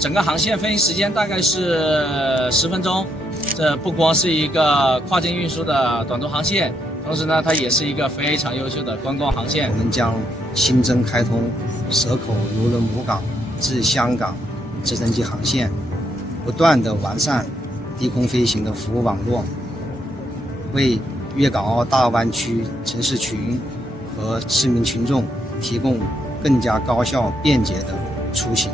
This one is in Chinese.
整个航线飞行时间大概是10分钟，这不光是一个跨境运输的短途航线，同时呢，它也是一个非常优秀的观光航线。我们将新增开通蛇口邮轮母港至香港直升机航线，不断的完善低空飞行的服务网络，为粤港澳大湾区城市群和市民群众提供更加高效便捷的出行。